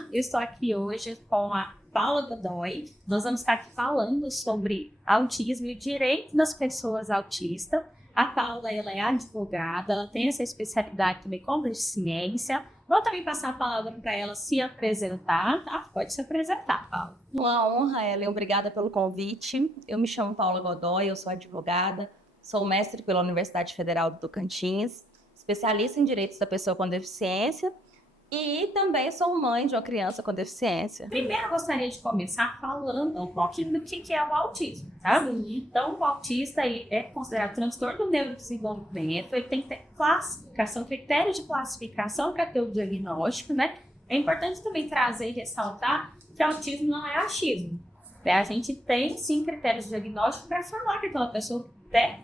Olá, eu estou aqui hoje com a Paula Godoy. Nós vamos estar aqui falando sobre autismo e o direito das pessoas autistas. A Paula, ela é advogada, ela tem essa especialidade também com deficiência. Vou também passar a palavra para ela se apresentar. Pode se apresentar, Paula. Uma honra, Ellen. Obrigada pelo convite. Eu me chamo Paula Godoy, eu sou advogada, sou mestre pela Universidade Federal do Tocantins, especialista em direitos da pessoa com deficiência e também sou mãe de uma criança com deficiência. Primeiro, eu gostaria de começar falando um pouquinho do que é o autismo, tá? Então, o autista ele é considerado transtorno do neurodesenvolvimento, ele tem que ter classificação, critérios de classificação para ter o diagnóstico, né? É importante também trazer e ressaltar que autismo não é achismo. Né? A gente tem, sim, critérios de diagnóstico para falar que aquela pessoa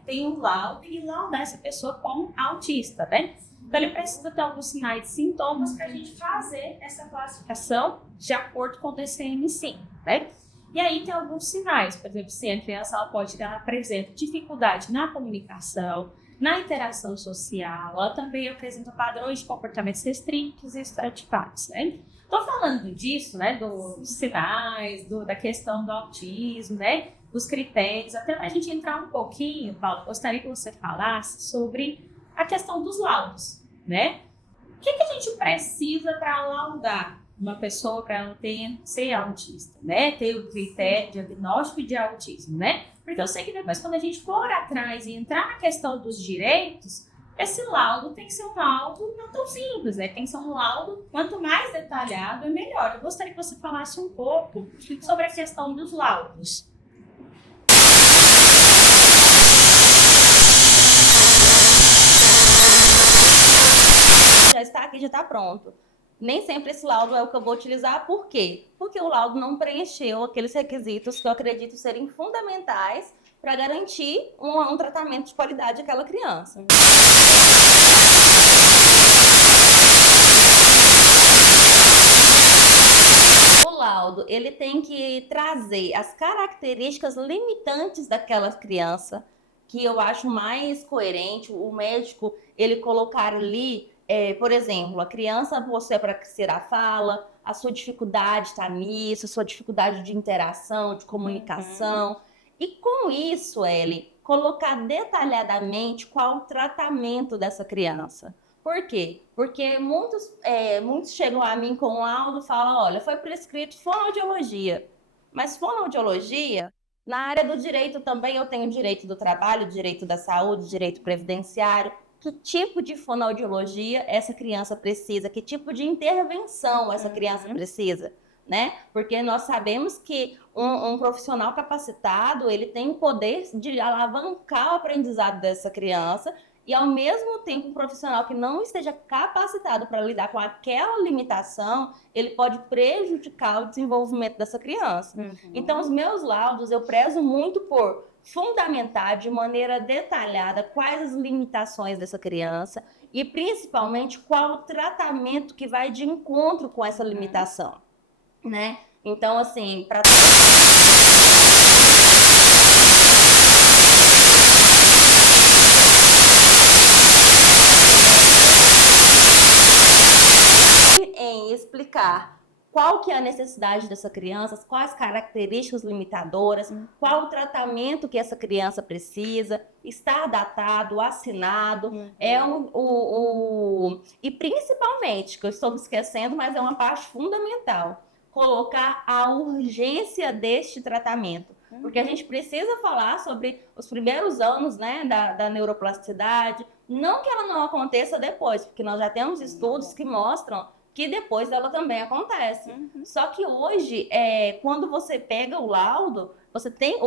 tem um laudo e laudar essa pessoa como autista, né? Então, ele precisa ter alguns sinais e sintomas para a gente fazer essa classificação de acordo com o DCM-5, né? E aí tem alguns sinais, por exemplo, se a criança ela apresenta dificuldade na comunicação, na interação social, ela também apresenta padrões de comportamentos restritos e estereotipados, né? Estou falando disso, né, dos sinais, da questão do autismo, né, dos critérios, até a gente entrar um pouquinho, Paulo, gostaria que você falasse sobre a questão dos laudos, né? O que a gente precisa para laudar uma pessoa para ela ser autista, né? Ter o critério diagnóstico de autismo, né? Porque eu sei que depois, quando a gente for atrás e entrar na questão dos direitos, esse laudo tem que ser um laudo não tão simples, né? Tem que ser um laudo, quanto mais detalhado, é melhor. Eu gostaria que você falasse um pouco sobre a questão dos laudos. Já está aqui, já está pronto. Nem sempre esse laudo é o que eu vou utilizar. Por quê? Porque o laudo não preencheu aqueles requisitos que eu acredito serem fundamentais para garantir um tratamento de qualidade àquela criança. O laudo, ele tem que trazer as características limitantes daquela criança, que eu acho mais coerente o médico ele colocar ali. Por exemplo, a criança, você para ser a fala, a sua dificuldade está nisso, a sua dificuldade de interação, de comunicação. E com isso, Ellen, colocar detalhadamente qual o tratamento dessa criança. Por quê? Porque muitos chegam a mim com um laudo e falam, olha, foi prescrito fonoaudiologia. Mas fonoaudiologia, na área do direito também eu tenho direito do trabalho, direito da saúde, direito previdenciário. Que tipo de fonoaudiologia essa criança precisa, que tipo de intervenção essa criança precisa, né? Porque nós sabemos que um profissional capacitado, ele tem o poder de alavancar o aprendizado dessa criança e, ao mesmo tempo, um profissional que não esteja capacitado para lidar com aquela limitação, ele pode prejudicar o desenvolvimento dessa criança. Então, os meus laudos, eu prezo muito por fundamentar de maneira detalhada quais as limitações dessa criança e, principalmente, qual o tratamento que vai de encontro com essa limitação, né? Então, assim, para em explicar qual que é a necessidade dessa criança, quais características limitadoras, qual o tratamento que essa criança precisa, está datado, assinado, e principalmente, que eu estou me esquecendo, mas é uma parte fundamental, colocar a urgência deste tratamento. Porque a gente precisa falar sobre os primeiros anos, né, da neuroplasticidade, não que ela não aconteça depois, porque nós já temos estudos que mostram que depois dela também acontece. Só que hoje, quando você pega o laudo, você tem,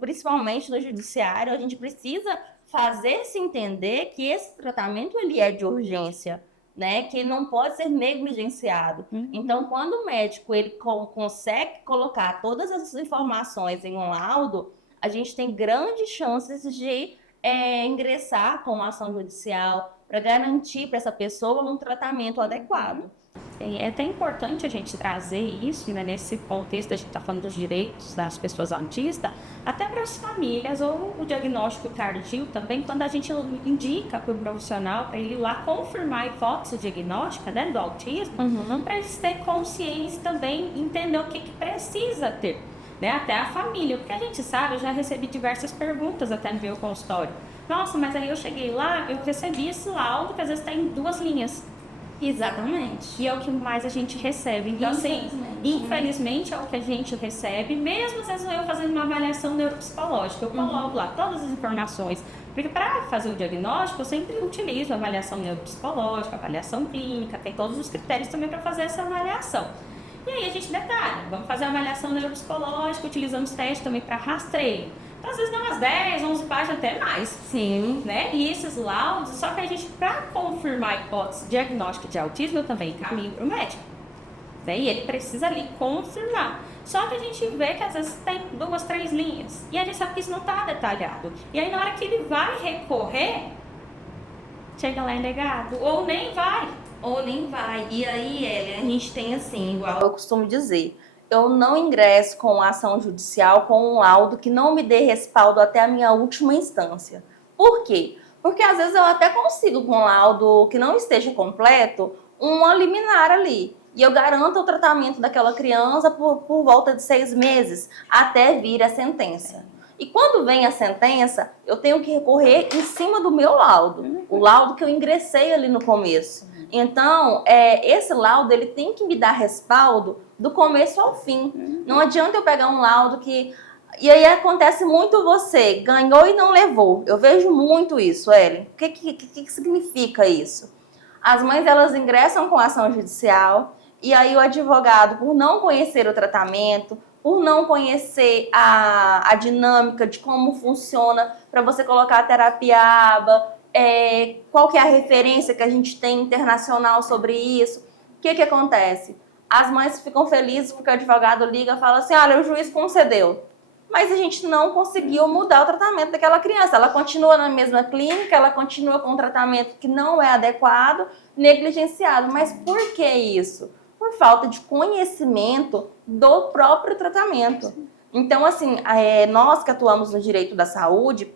principalmente no judiciário, a gente precisa fazer-se entender que esse tratamento ele é de urgência, né? Que não pode ser negligenciado. Então, quando o médico ele consegue colocar todas essas informações em um laudo, a gente tem grandes chances de ingressar com uma ação judicial para garantir para essa pessoa um tratamento adequado. É até importante a gente trazer isso, né, nesse contexto, a gente está falando dos direitos das pessoas autistas, até para as famílias, ou o diagnóstico tardio também, quando a gente indica para o profissional, para ele ir lá confirmar a hipótese diagnóstica, né, do autismo, para eles terem consciência também, entender o que precisa ter, né, até a família, porque a gente sabe, eu já recebi diversas perguntas até no meu consultório. Nossa, mas aí eu cheguei lá, eu recebi esse laudo que às vezes está em 2 linhas. Exatamente. E é o que mais a gente recebe. Então, assim, infelizmente é o que a gente recebe, mesmo às vezes eu fazendo uma avaliação neuropsicológica, eu coloco lá todas as informações. Porque para fazer o diagnóstico, eu sempre utilizo a avaliação neuropsicológica, avaliação clínica, tem todos os critérios também para fazer essa avaliação. E aí a gente detalha, vamos fazer a avaliação neuropsicológica, utilizamos testes também para rastreio. Então, às vezes dá umas 10, 11 páginas, até mais. Sim. Né? E esses laudos, só que a gente, para confirmar a hipótese diagnóstica de autismo, eu também caminho para o médico. Né? E ele precisa ali confirmar. Só que a gente vê que às vezes tem 2, 3 linhas. E a gente sabe que isso não está detalhado. E aí na hora que ele vai recorrer, chega lá negado. Ou nem vai. E aí, Ellen, a gente tem assim, igual eu costumo dizer, eu não ingresso com ação judicial com um laudo que não me dê respaldo até a minha última instância. Por quê? Porque às vezes eu até consigo, com um laudo que não esteja completo, uma liminar ali. E eu garanto o tratamento daquela criança por volta de 6 meses, até vir a sentença. E quando vem a sentença, eu tenho que recorrer em cima do meu laudo. O laudo que eu ingressei ali no começo. Então, esse laudo ele tem que me dar respaldo do começo ao fim. Não adianta eu pegar um laudo que... E aí acontece muito você, ganhou e não levou. Eu vejo muito isso, Ellen. O que significa isso? As mães, elas ingressam com ação judicial e aí o advogado, por não conhecer o tratamento, por não conhecer a dinâmica de como funciona para você colocar a terapia ABA, qual que é a referência que a gente tem internacional sobre isso, o que acontece? As mães ficam felizes porque o advogado liga e fala assim, olha, o juiz concedeu, mas a gente não conseguiu mudar o tratamento daquela criança, ela continua na mesma clínica, ela continua com um tratamento que não é adequado, negligenciado, mas por que isso? Por falta de conhecimento do próprio tratamento. Então, assim, nós que atuamos no direito da saúde,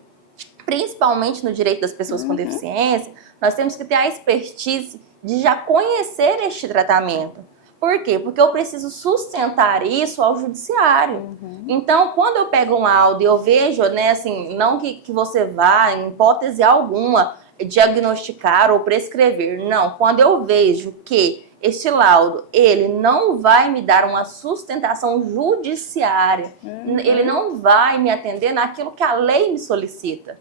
principalmente no direito das pessoas com deficiência, nós temos que ter a expertise de já conhecer este tratamento. Por quê? Porque eu preciso sustentar isso ao judiciário. Então, quando eu pego um laudo e eu vejo, né, assim, não que você vá, em hipótese alguma, diagnosticar ou prescrever. Não, quando eu vejo que este laudo, ele não vai me dar uma sustentação judiciária, ele não vai me atender naquilo que a lei me solicita.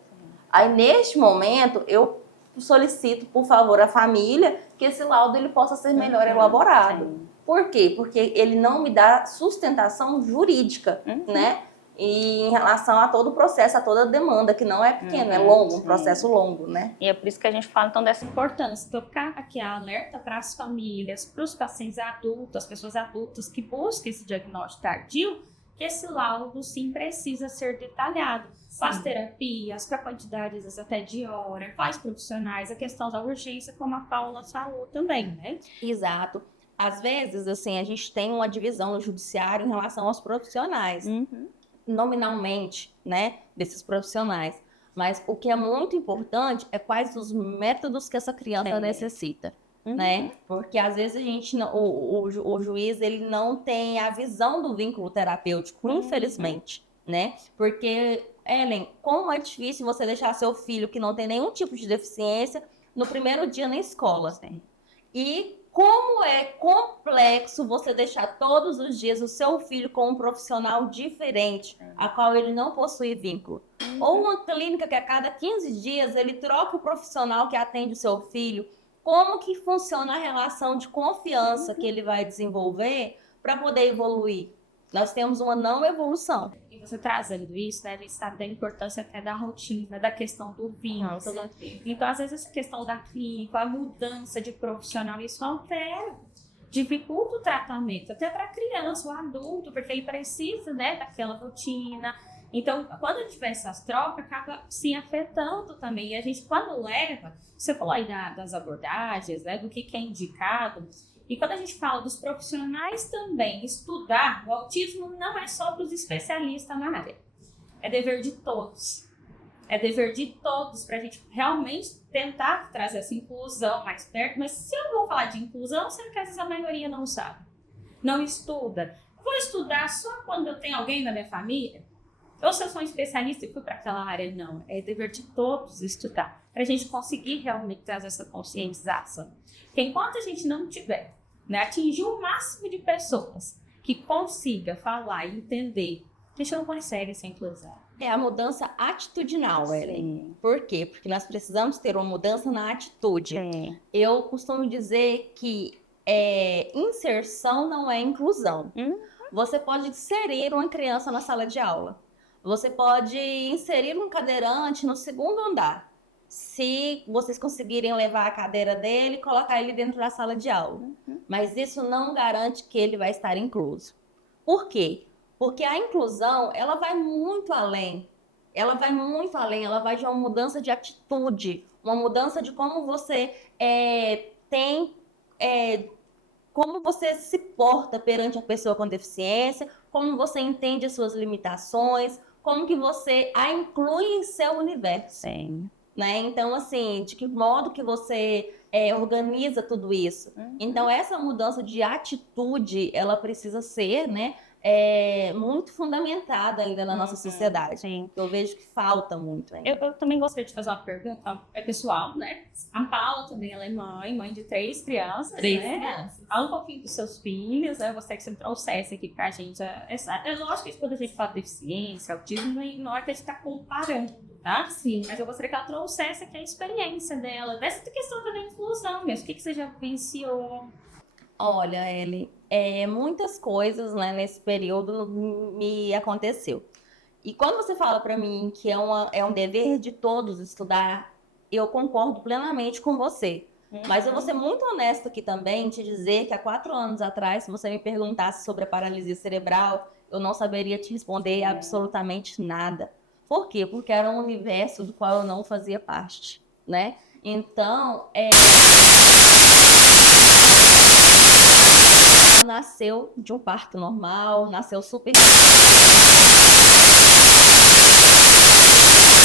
Aí, neste momento, eu solicito, por favor, à família que esse laudo ele possa ser melhor elaborado. Por quê? Porque ele não me dá sustentação jurídica, né? E em relação a todo o processo, a toda a demanda, que não é pequeno, é longo, um processo longo, né? E é por isso que a gente fala, então, dessa importância. Tocar aqui a alerta para as famílias, para os pacientes adultos, as pessoas adultas que buscam esse diagnóstico tardio, que esse laudo, sim, precisa ser detalhado. Faz terapias, com a quantidade, às vezes, até de hora, faz profissionais, a questão da urgência, como a Paula falou também, né? Exato. Às vezes, assim, a gente tem uma divisão no judiciário em relação aos profissionais. Nominalmente, né, desses profissionais. Mas o que é muito importante é quais os métodos que essa criança necessita, né? Porque às vezes a gente não, o juiz ele não tem a visão do vínculo terapêutico, infelizmente, né? Porque, Ellen, como é difícil você deixar seu filho que não tem nenhum tipo de deficiência no primeiro dia na escola. E como é complexo você deixar todos os dias o seu filho com um profissional diferente, a qual ele não possui vínculo. Ou uma clínica que a cada 15 dias ele troca o profissional que atende o seu filho. Como que funciona a relação de confiança que ele vai desenvolver para poder evoluir? Nós temos uma não evolução. E você trazendo isso, né, a gente sabe da importância até da rotina, da questão do vínculo. Então, às vezes, essa questão da clínica, a mudança de profissional, isso altera, dificulta o tratamento, até para a criança, o adulto, porque ele precisa, né, daquela rotina. Então, quando a gente tiver essas trocas, acaba se afetando também. E a gente, quando leva, você falou aí das abordagens, né, do que é indicado, E quando a gente fala dos profissionais também estudar, o autismo não é só para os especialistas na área. É dever de todos. É dever de todos para a gente realmente tentar trazer essa inclusão mais perto. Mas se eu vou falar de inclusão, sendo que às vezes a maioria não sabe, não estuda. Vou estudar só quando eu tenho alguém na minha família? Ou se eu sou um especialista e fui para aquela área? Não, é dever de todos estudar, para a gente conseguir realmente trazer essa conscientização. Porque enquanto a gente não tiver, né, atingir o máximo de pessoas que consiga falar e entender, a gente não consegue essa inclusão. É a mudança atitudinal, Ellen. Por quê? Porque nós precisamos ter uma mudança na atitude. Sim. Eu costumo dizer que inserção não é inclusão. Você pode inserir uma criança na sala de aula. Você pode inserir um cadeirante no segundo andar. Se vocês conseguirem levar a cadeira dele e colocar ele dentro da sala de aula. Mas isso não garante que ele vai estar incluso. Por quê? Porque a inclusão, ela vai muito além. Ela vai muito além, ela vai de uma mudança de atitude, uma mudança de como você como você se porta perante a pessoa com deficiência, como você entende as suas limitações, como que você a inclui em seu universo. Sim. Né? Então, assim, de que modo que você organiza tudo isso? Então, essa mudança de atitude, ela precisa ser, né, muito fundamentada ainda na nossa sociedade. Sim. Eu vejo que falta muito ainda. Eu também gostaria de fazer uma pergunta, pessoal, né? A Paula também, ela é mãe de 3 crianças, Crianças. Fala um pouquinho dos seus filhos, né? Eu gostaria que você trouxesse aqui pra gente. É lógico que quando a gente fala de deficiência, autismo, não é que a gente tá comparando, tá? Sim. Mas eu gostaria que ela trouxesse aqui a experiência dela, dessa questão da inclusão mesmo. O que você já vivenciou? Olha, Ellie, muitas coisas, né, nesse período me aconteceu. E quando você fala para mim que é um dever de todos estudar, eu concordo plenamente com você. Mas eu vou ser muito honesta aqui também, te dizer que há 4 anos atrás, se você me perguntasse sobre a paralisia cerebral, eu não saberia te responder absolutamente nada. Por quê? Porque era um universo do qual eu não fazia parte, né? Então, nasceu de um parto normal, nasceu super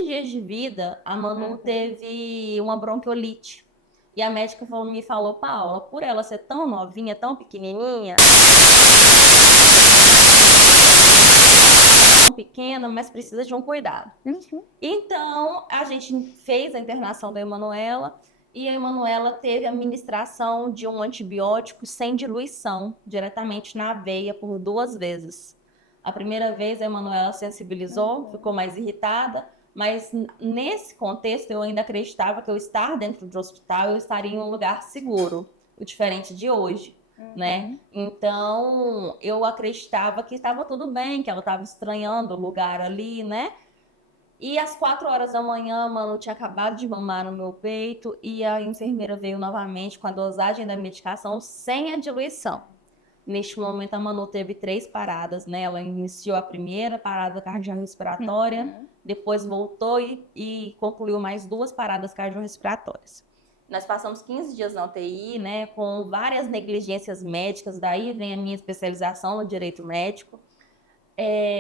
dias de vida, a Manu teve uma bronquiolite. E a médica me falou, Paula, por ela ser tão novinha, tão pequenininha, tão pequena, mas precisa de um cuidado. Então, a gente fez a internação da Emanuela e a Emanuela teve a administração de um antibiótico sem diluição, diretamente na veia, por 2 vezes. A primeira vez a Emanuela sensibilizou, ficou mais irritada, mas nesse contexto eu ainda acreditava que eu estar dentro do hospital, eu estaria em um lugar seguro, o diferente de hoje, né? Então, eu acreditava que estava tudo bem, que ela estava estranhando o lugar ali, né? E às 4 horas da manhã, a Manu tinha acabado de mamar no meu peito e a enfermeira veio novamente com a dosagem da medicação sem a diluição. Neste momento, a Manu teve 3 paradas, né? Ela iniciou a primeira parada cardiorrespiratória, depois voltou e concluiu mais 2 paradas cardiorrespiratórias. Nós passamos 15 dias na UTI, né? Com várias negligências médicas, daí vem a minha especialização no direito médico,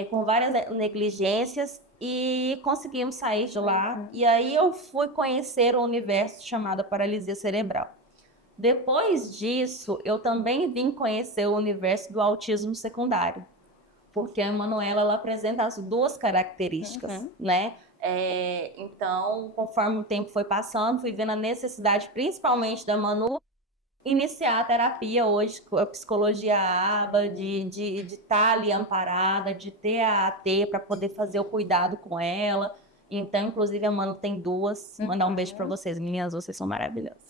com várias negligências e conseguimos sair de lá. E aí eu fui conhecer o universo chamado paralisia cerebral. Depois disso, eu também vim conhecer o universo do autismo secundário, porque a Emanuela, ela apresenta as 2 características, né? Então, conforme o tempo foi passando, fui vendo a necessidade, principalmente da Manu, iniciar a terapia hoje, com a psicologia ABA, de estar ali amparada, de ter a AT para poder fazer o cuidado com ela. Então, inclusive, a Manu tem 2. Mandar um beijo para vocês, meninas, vocês são maravilhosas.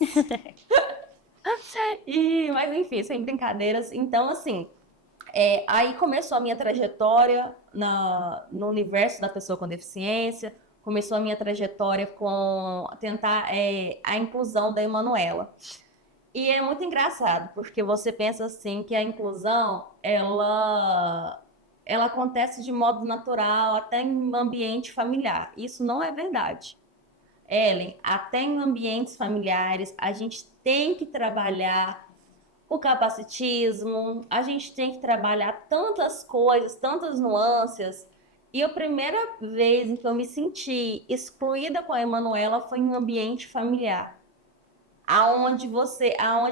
Mas enfim, sem brincadeiras. Então, assim, aí começou a minha trajetória no universo da pessoa com deficiência, começou a minha trajetória com tentar a inclusão da Emanuela. E é muito engraçado, porque você pensa assim que a inclusão, ela acontece de modo natural, até em ambiente familiar. Isso não é verdade. Ellen, até em ambientes familiares, a gente tem que trabalhar o capacitismo, a gente tem que trabalhar tantas coisas, tantas nuances. E a primeira vez em que eu me senti excluída com a Emanuela foi em um ambiente familiar, aonde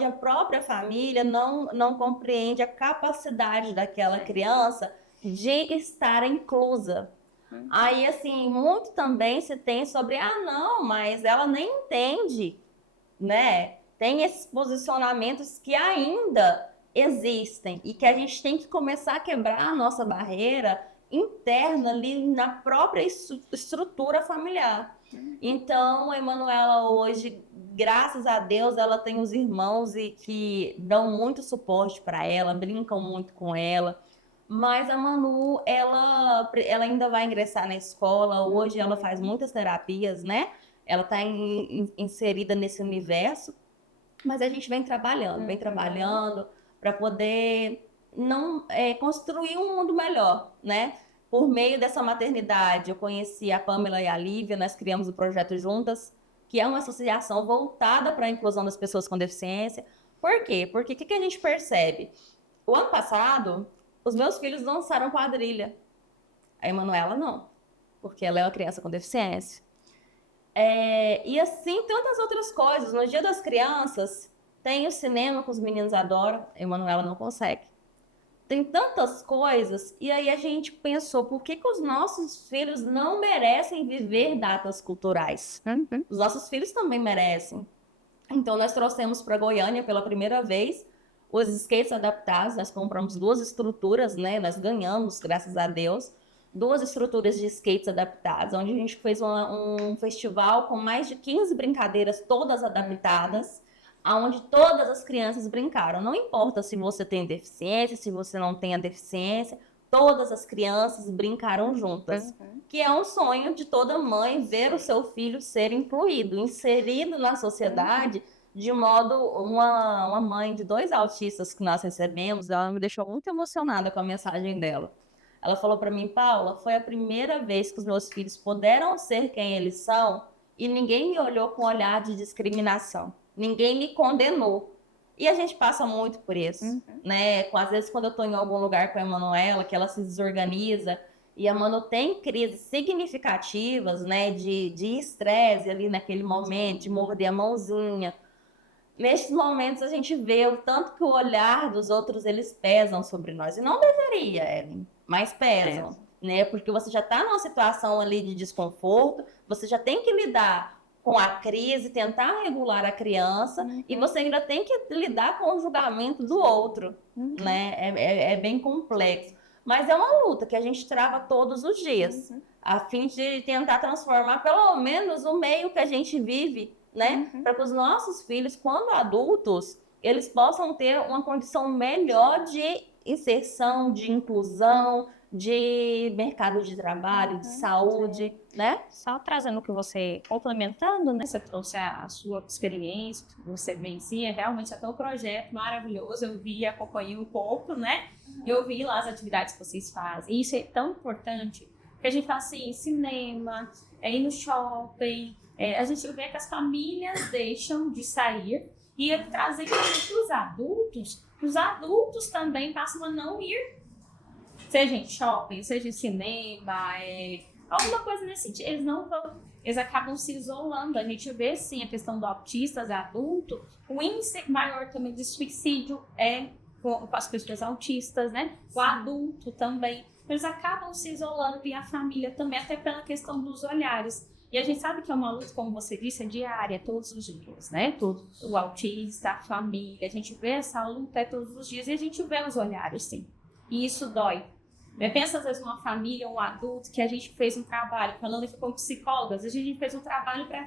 a própria família não compreende a capacidade daquela criança de estar inclusa. Aí, assim, muito também se tem sobre, não, mas ela nem entende, né? Tem esses posicionamentos que ainda existem e que a gente tem que começar a quebrar a nossa barreira interna ali na própria estrutura familiar. Então, a Emanuela hoje, graças a Deus, ela tem os irmãos e que dão muito suporte para ela, brincam muito com ela. Mas a Manu, ela ainda vai ingressar na escola. Hoje ela faz muitas terapias, né? Ela está inserida nesse universo. Mas a gente vem trabalhando para poder construir um mundo melhor, né? Por meio dessa maternidade, eu conheci a Pamela e a Lívia, nós criamos o Projeto Juntas, que é uma associação voltada para a inclusão das pessoas com deficiência. Por quê? Porque o que a gente percebe? O ano passado, os meus filhos dançaram quadrilha. A Emanuela não, porque ela é uma criança com deficiência. E assim, tantas outras coisas. No Dia das Crianças, tem o cinema que os meninos adoram, a Emanuela não consegue. Tem tantas coisas, e aí a gente pensou, por que os nossos filhos não merecem viver datas culturais? Os nossos filhos também merecem. Então, nós trouxemos para Goiânia pela primeira vez os skates adaptados. Nós compramos 2 estruturas, né? Nós ganhamos, graças a Deus, 2 estruturas de skates adaptados, onde a gente fez um festival com mais de 15 brincadeiras, todas adaptadas, onde todas as crianças brincaram. Não importa se você tem deficiência, se você não tem a deficiência, todas as crianças brincaram juntas. Que é um sonho de toda mãe, ver o seu filho ser incluído, inserido na sociedade, de modo... Uma mãe de 2 autistas que nós recebemos, ela me deixou muito emocionada com a mensagem dela. Ela falou para mim, Paula, foi a primeira vez que os meus filhos puderam ser quem eles são e ninguém me olhou com olhar de discriminação. Ninguém me condenou. E a gente passa muito por isso, né? Às vezes, quando eu estou em algum lugar com a Emanuela, que ela se desorganiza, e a Manu tem crises significativas, né? De estresse ali naquele momento, de morder a mãozinha. Nesses momentos, a gente vê o tanto que o olhar dos outros, eles pesam sobre nós. E não deveria, Ellen, mas pesam, né? Porque você já está numa situação ali de desconforto, você já tem que lidar com a crise, tentar regular a criança, e você ainda tem que lidar com o julgamento do outro, né? É bem complexo. Mas é uma luta que a gente trava todos os dias, a fim de tentar transformar pelo menos o meio que a gente vive, né? Para que os nossos filhos, quando adultos, eles possam ter uma condição melhor de inserção, de inclusão, de mercado de trabalho, de saúde, né? Só trazendo o que você, complementando, né? Você trouxe a sua experiência, você vencia, realmente até o projeto maravilhoso, eu vi, acompanhei um pouco, né? Eu vi lá as atividades que vocês fazem, e isso é tão importante, porque a gente fala assim, cinema, ir no shopping, a gente vê que as famílias deixam de sair e trazer para os adultos também passam a não ir, seja em shopping, seja em cinema, alguma coisa nesse sentido. Eles não vão, eles acabam se isolando. A gente vê, sim, a questão do autistas adulto, o índice maior também de suicídio é com as pessoas autistas, né? O adulto também. Eles acabam se isolando e a família também, até pela questão dos olhares. E a gente sabe que é uma luta, como você disse, é diária, todos os dias, né? O autista, a família, a gente vê essa luta todos os dias e a gente vê os olhares, sim. E isso dói. Pensa, às vezes, numa família, um adulto, que a gente fez um trabalho, falando com psicólogas, a gente fez um trabalho para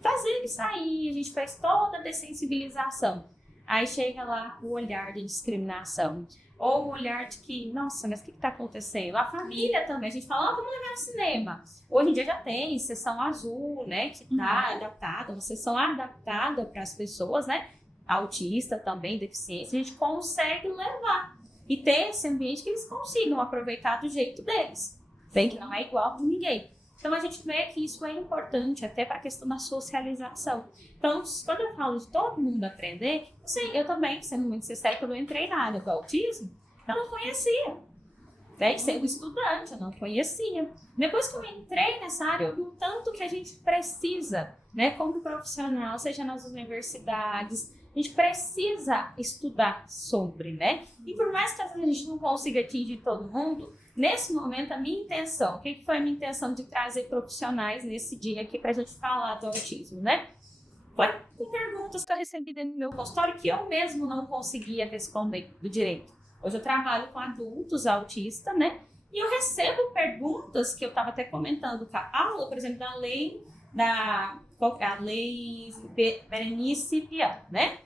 fazer ele sair, a gente fez toda a dessensibilização. Aí chega lá o olhar de discriminação, ou o olhar de que, nossa, mas o que está acontecendo? A família também, a gente fala, vamos levar no cinema. Hoje em dia já tem sessão azul, né, que está adaptada, uma sessão adaptada para as pessoas, né, autista também, deficiência, a gente consegue levar. E ter esse ambiente que eles consigam aproveitar do jeito deles. Bem que não é igual de ninguém. Então, a gente vê que isso é importante até para a questão da socialização. Então, quando eu falo de todo mundo aprender, eu também, sendo muito sincera, quando eu entrei na área do autismo, eu não conhecia. Né? Sendo estudante, eu não conhecia. Depois que eu entrei nessa área, eu vi o tanto que a gente precisa, né, como profissional, seja nas universidades, a gente precisa estudar sobre, né? E por mais que às vezes a gente não consiga atingir todo mundo, nesse momento, a minha intenção, o que foi a minha intenção de trazer profissionais nesse dia aqui para a gente falar do autismo, né? Foi com perguntas que eu recebi dentro do meu consultório que eu mesmo não conseguia responder do direito. Hoje eu trabalho com adultos autistas, né? E eu recebo perguntas que eu estava até comentando com a aula, por exemplo, da lei Berenice Piana, né?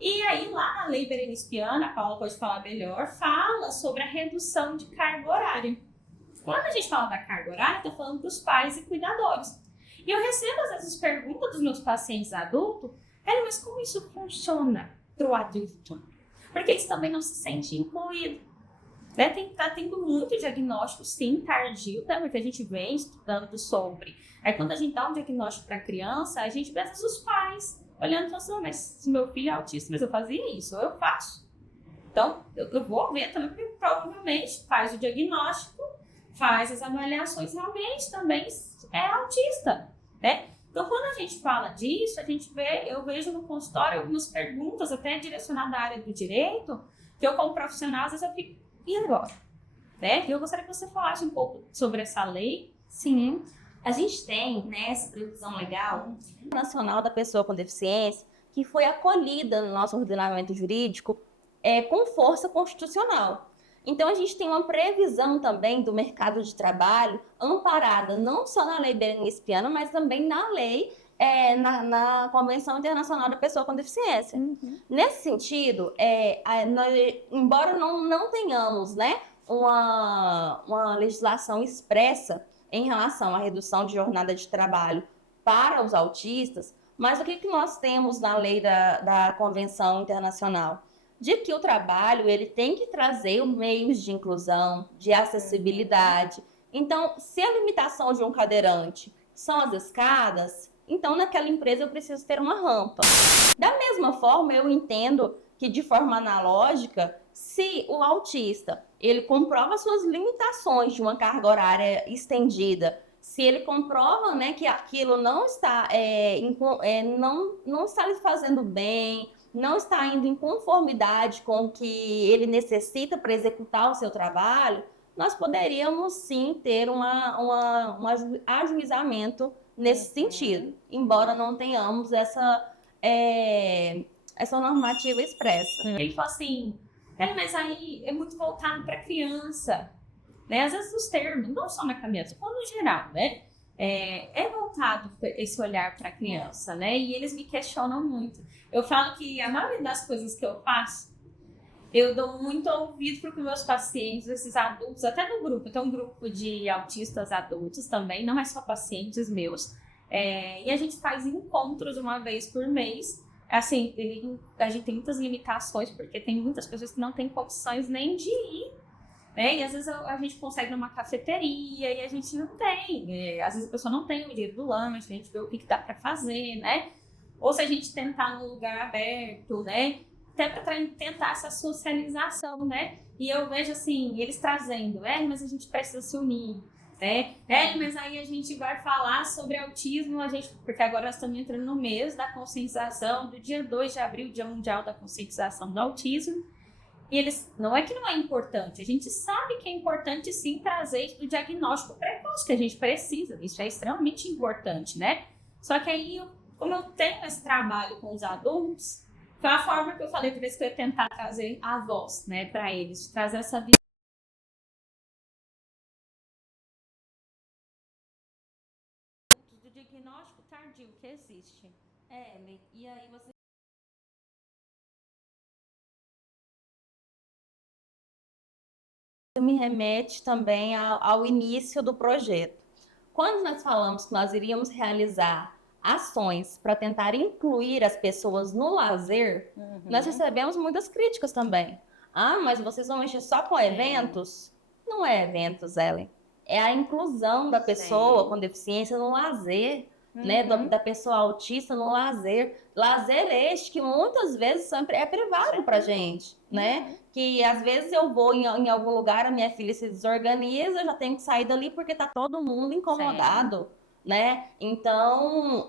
E aí, lá na lei Berenice Piana, a Paula pode falar melhor, fala sobre a redução de carga horária. Quando a gente fala da carga horária, está falando para os pais e cuidadores. E eu recebo, às vezes, perguntas dos meus pacientes adultos, mas como isso funciona para o adulto? Porque eles também não se sentem incluídos. Né? Tá tendo muito diagnóstico, sim, tardio, né? Porque a gente vem estudando sobre. Aí, quando a gente dá um diagnóstico para a criança, a gente vê às vezes os pais olhando e falando assim, mas se meu filho é autista, mas eu fazia isso, eu faço. Então, eu vou ver também, porque provavelmente faz o diagnóstico, faz as avaliações, realmente também é autista, né? Então, quando a gente fala disso, eu vejo no consultório algumas perguntas, até direcionadas à área do direito, que eu, como profissional, às vezes eu fico, e agora? Né? Eu gostaria que você falasse um pouco sobre essa lei. Sim, a gente tem, né, essa previsão legal nacional da pessoa com deficiência, que foi acolhida no nosso ordenamento jurídico com força constitucional. Então, a gente tem uma previsão também do mercado de trabalho amparada não só na lei Berenice Piana, mas também na lei, na Convenção Internacional da Pessoa com Deficiência. Nesse sentido, embora não tenhamos, né, uma legislação expressa em relação à redução de jornada de trabalho para os autistas, mas o que nós temos na lei da Convenção Internacional? De que o trabalho ele tem que trazer meios de inclusão, de acessibilidade. Então, se a limitação de um cadeirante são as escadas, então naquela empresa eu preciso ter uma rampa. Da mesma forma, eu entendo que de forma analógica, se o autista ele comprova suas limitações de uma carga horária estendida, se ele comprova, né, que aquilo não está, não está lhe fazendo bem, não está indo em conformidade com o que ele necessita para executar o seu trabalho, nós poderíamos sim ter um ajuizamento nesse sentido, embora não tenhamos essa normativa expressa. Ele falou assim, mas aí é muito voltado para criança, né? Às vezes os termos, não só na caminhada, mas no geral, né? É voltado esse olhar para a criança, né? E eles me questionam muito. Eu falo que a maioria das coisas que eu faço, eu dou muito ouvido para os meus pacientes, esses adultos, até no grupo. Eu tenho um grupo de autistas adultos também, não é só pacientes meus. E a gente faz encontros uma vez por mês. Assim, a gente tem muitas limitações, porque tem muitas pessoas que não têm condições nem de ir. Né? E às vezes a gente consegue numa cafeteria e a gente não tem. Às vezes a pessoa não tem o dinheiro do lanche, a gente vê o que dá para fazer, né? Ou se a gente tentar num lugar aberto, né? Até para tentar essa socialização, né? E eu vejo assim, eles trazendo, mas a gente precisa se unir, né? Mas aí a gente vai falar sobre autismo, porque agora nós estamos entrando no mês da conscientização, do dia 2 de abril, Dia Mundial da Conscientização do Autismo. E eles, não é que não é importante, a gente sabe que é importante sim trazer o diagnóstico precoce que a gente precisa, isso é extremamente importante, né? Só que aí, como eu tenho esse trabalho com os adultos, foi a forma que eu falei, por isso que eu ia tentar trazer a voz, né, para eles, trazer essa visão. Do diagnóstico tardio que existe. E aí você me remete também ao início do projeto. Quando nós falamos que nós iríamos realizar ações para tentar incluir as pessoas no lazer, nós recebemos muitas críticas também. Mas vocês vão mexer só com eventos? Não é eventos, Ellen. é a inclusão da pessoa com deficiência no lazer, né? Da pessoa autista no lazer. Lazer este que muitas vezes sempre é privado pra gente, né? Que às vezes eu vou em algum lugar, a minha filha se desorganiza, eu já tenho que sair dali porque tá todo mundo incomodado, né? Então,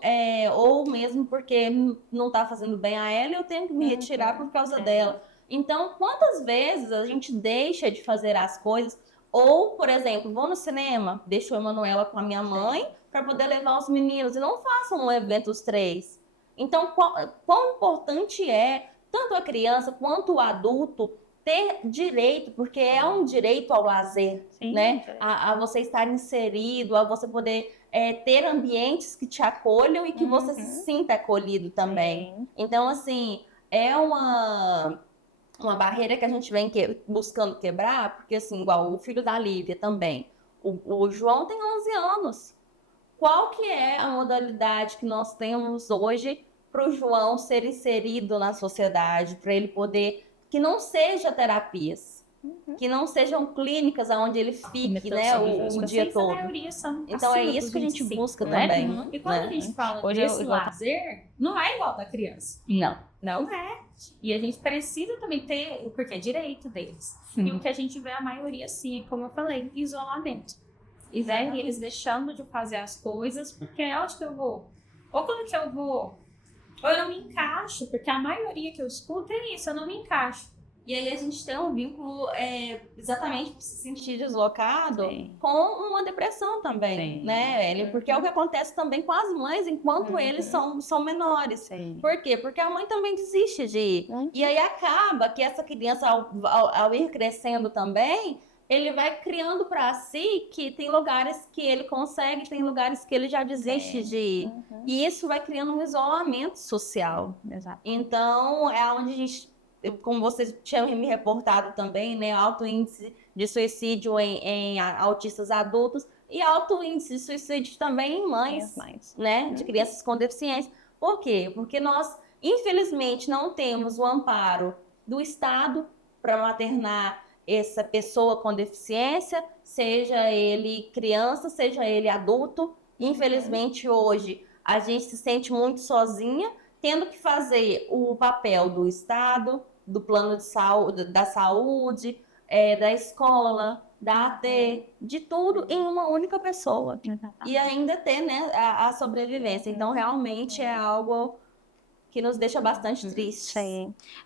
ou mesmo porque não tá fazendo bem a ela, eu tenho que me retirar por causa dela. Então, quantas vezes a gente deixa de fazer as coisas? Ou, por exemplo, vou no cinema, deixo a Emanuela com a minha mãe para poder levar os meninos e não façam um evento os três. Então, quão importante é tanto a criança quanto o adulto ter direito, porque é um direito ao lazer, né? A você estar inserido, a você poder ter ambientes que te acolham e que você se sinta acolhido também. Então, assim, é uma barreira que a gente vem buscando quebrar, porque assim, igual o filho da Lívia também, o João tem 11 anos. Qual que é a modalidade que nós temos hoje para o João ser inserido na sociedade, para ele poder, que não seja terapias, que não sejam clínicas onde ele fique, né, o dia todo. Então é isso que a gente busca também. E quando a gente fala desse lazer, não é igual da criança. Não é. E a gente precisa também ter, porque é direito deles. E o que a gente vê a maioria, sim, como eu falei, isolamento. E daí eles deixando de fazer as coisas, porque onde que eu vou? Ou quando que eu vou? Ou eu não me encaixo, porque a maioria que eu escuto é isso, eu não me encaixo. E aí a gente tem um vínculo exatamente para se sentir deslocado com uma depressão também, né, Ellen? Porque é o que acontece também com as mães enquanto eles são menores. Por quê? Porque a mãe também desiste de ir. E aí acaba que essa criança, ao ir crescendo também, ele vai criando para si que tem lugares que ele consegue, tem lugares que ele já desiste de ir. E isso vai criando um isolamento social. Então, é onde a gente, como você tinha me reportado também, né, alto índice de suicídio em autistas adultos e alto índice de suicídio também em mães, né, de crianças com deficiência. Por quê? Porque nós, infelizmente, não temos o amparo do Estado para maternar essa pessoa com deficiência, seja ele criança, seja ele adulto. Infelizmente, hoje, a gente se sente muito sozinha, tendo que fazer o papel do Estado, do plano de saúde, da saúde, da escola, da AT, de tudo em uma única pessoa. E ainda ter, né, a sobrevivência. Então, realmente é algo que nos deixa bastante tristes.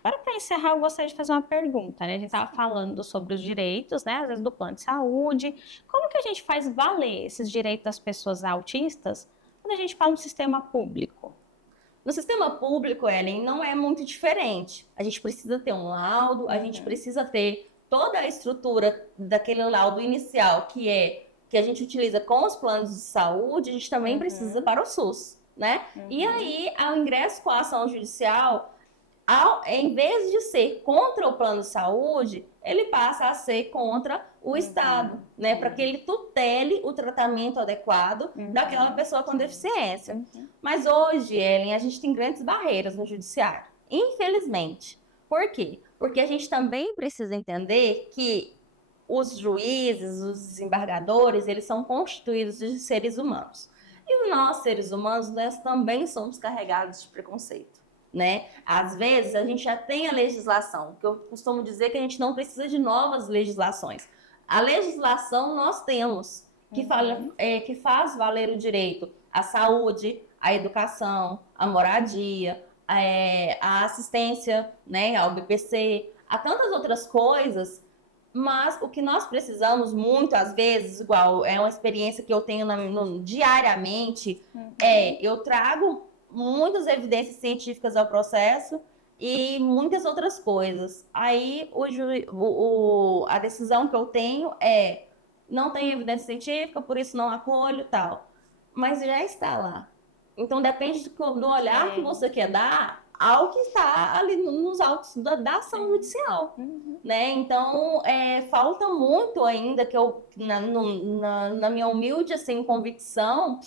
Agora, para encerrar, eu gostaria de fazer uma pergunta, né? A gente estava falando sobre os direitos, né? Às vezes do plano de saúde. Como que a gente faz valer esses direitos das pessoas autistas quando a gente fala no sistema público? No sistema público, Ellen, não é muito diferente. A gente precisa ter um laudo, a gente precisa ter toda a estrutura daquele laudo inicial, que a gente utiliza com os planos de saúde, a gente também precisa para o SUS, né? E aí, ao ingresso com a ação judicial, em vez de ser contra o plano de saúde, ele passa a ser contra o Estado, né? Para que ele tutele o tratamento adequado daquela pessoa com deficiência. Mas hoje, Ellen, a gente tem grandes barreiras no judiciário, infelizmente. Por quê? Porque a gente também precisa entender que os juízes, os desembargadores, eles são constituídos de seres humanos. E nós, seres humanos, nós também somos carregados de preconceito, né? Às vezes, a gente já tem a legislação, que eu costumo dizer que a gente não precisa de novas legislações. A legislação nós temos, que faz valer o direito à saúde, à educação, à moradia, à assistência, né, ao BPC, a tantas outras coisas. Mas o que nós precisamos muito, às vezes, igual é uma experiência que eu tenho diariamente, eu trago muitas evidências científicas ao processo e muitas outras coisas. Aí a decisão que eu tenho não tem evidência científica, por isso não acolho tal. Mas já está lá. Então depende do olhar que você quer dar ao que está ali nos autos da ação judicial, né? Então, falta muito ainda que eu, na minha humilde assim, convicção,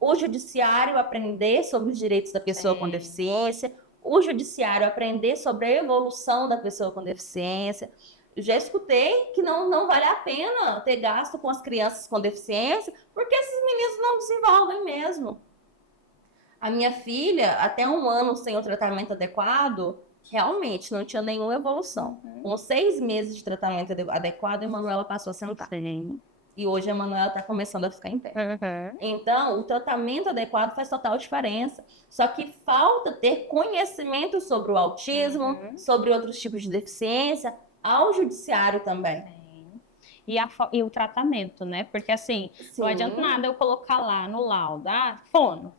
o judiciário aprender sobre os direitos da pessoa com deficiência, o judiciário aprender sobre a evolução da pessoa com deficiência, já escutei que não vale a pena ter gasto com as crianças com deficiência, porque esses meninos não desenvolvem mesmo. A minha filha, até 1 ano sem o tratamento adequado, realmente não tinha nenhuma evolução. Com 6 meses de tratamento adequado, a Emanuela passou a sentar. Sim. E hoje a Emanuela está começando a ficar em pé. Então, o tratamento adequado faz total diferença. Só que falta ter conhecimento sobre o autismo, sobre outros tipos de deficiência, ao judiciário também. E o tratamento, né? Porque assim, Sim. não adianta nada eu colocar lá no laudo, fono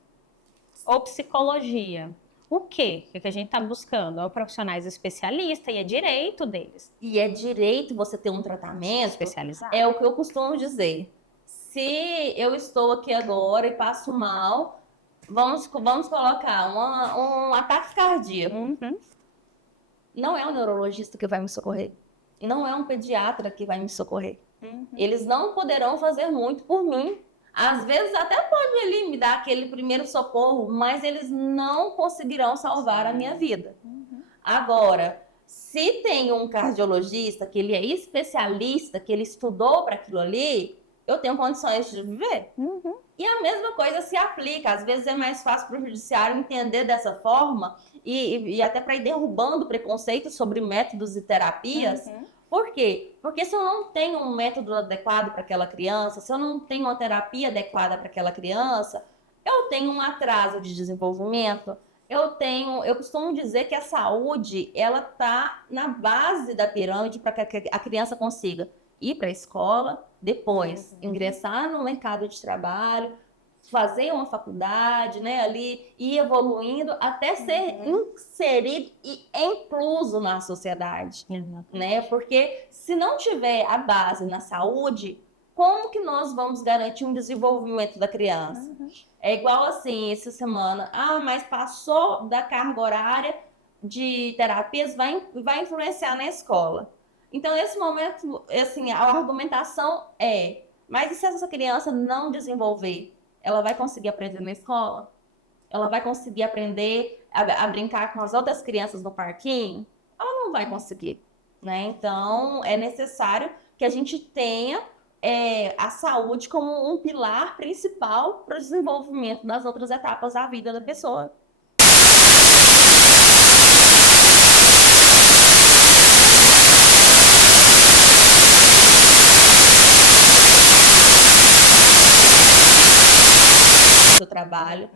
ou psicologia. O quê? O que a gente está buscando? É o profissionais especialistas e é direito deles. E é direito você ter um tratamento Especializado. É o que eu costumo dizer. Se eu estou aqui agora e passo mal, vamos colocar um ataque cardíaco. Não é um neurologista que vai me socorrer. Não é um pediatra que vai me socorrer. Eles não poderão fazer muito por mim. Às vezes até pode ele me dar aquele primeiro socorro, mas eles não conseguirão salvar a minha vida. Agora, se tem um cardiologista que ele é especialista, que ele estudou para aquilo ali, eu tenho condições de viver. E a mesma coisa se aplica. Às vezes é mais fácil para o judiciário entender dessa forma e até para ir derrubando preconceitos sobre métodos e terapias. Por quê? Porque se eu não tenho um método adequado para aquela criança, se eu não tenho uma terapia adequada para aquela criança, eu tenho um atraso de desenvolvimento. Eu costumo dizer que a saúde, ela tá na base da pirâmide para que a criança consiga ir para a escola, depois ingressar no mercado de trabalho, fazer uma faculdade, né, ali, ir evoluindo até ser inserido e incluso na sociedade, né? Porque se não tiver a base na saúde, como que nós vamos garantir um desenvolvimento da criança? É igual assim, essa semana, mas passou da carga horária de terapias, vai influenciar na escola. Então, nesse momento, assim, a argumentação mas e se essa criança não desenvolver? Ela vai conseguir aprender na escola? Ela vai conseguir aprender a brincar com as outras crianças no parquinho? Ela não vai conseguir, né? Então, é necessário que a gente tenha a saúde como um pilar principal para o desenvolvimento das outras etapas da vida da pessoa. Do trabalho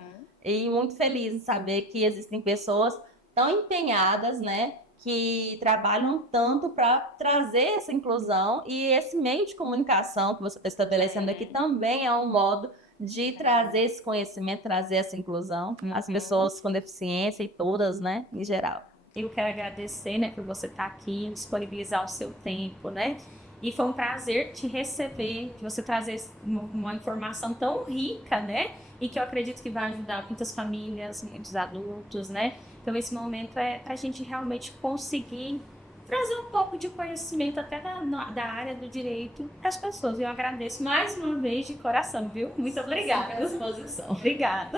e muito feliz em saber que existem pessoas tão empenhadas, né, que trabalham tanto para trazer essa inclusão, e esse meio de comunicação que você está estabelecendo aqui também é um modo de trazer esse conhecimento, trazer essa inclusão às pessoas com deficiência e todas, né, em geral. Eu quero agradecer, né, por você estar aqui, disponibilizar o seu tempo, né? E foi um prazer te receber, de você trazer uma informação tão rica, né? E que eu acredito que vai ajudar muitas famílias, muitos adultos, né? Então, esse momento é para a gente realmente conseguir trazer um pouco de conhecimento até da área do direito para as pessoas. Eu agradeço mais uma vez de coração, viu? Muito obrigada. À disposição. Obrigada.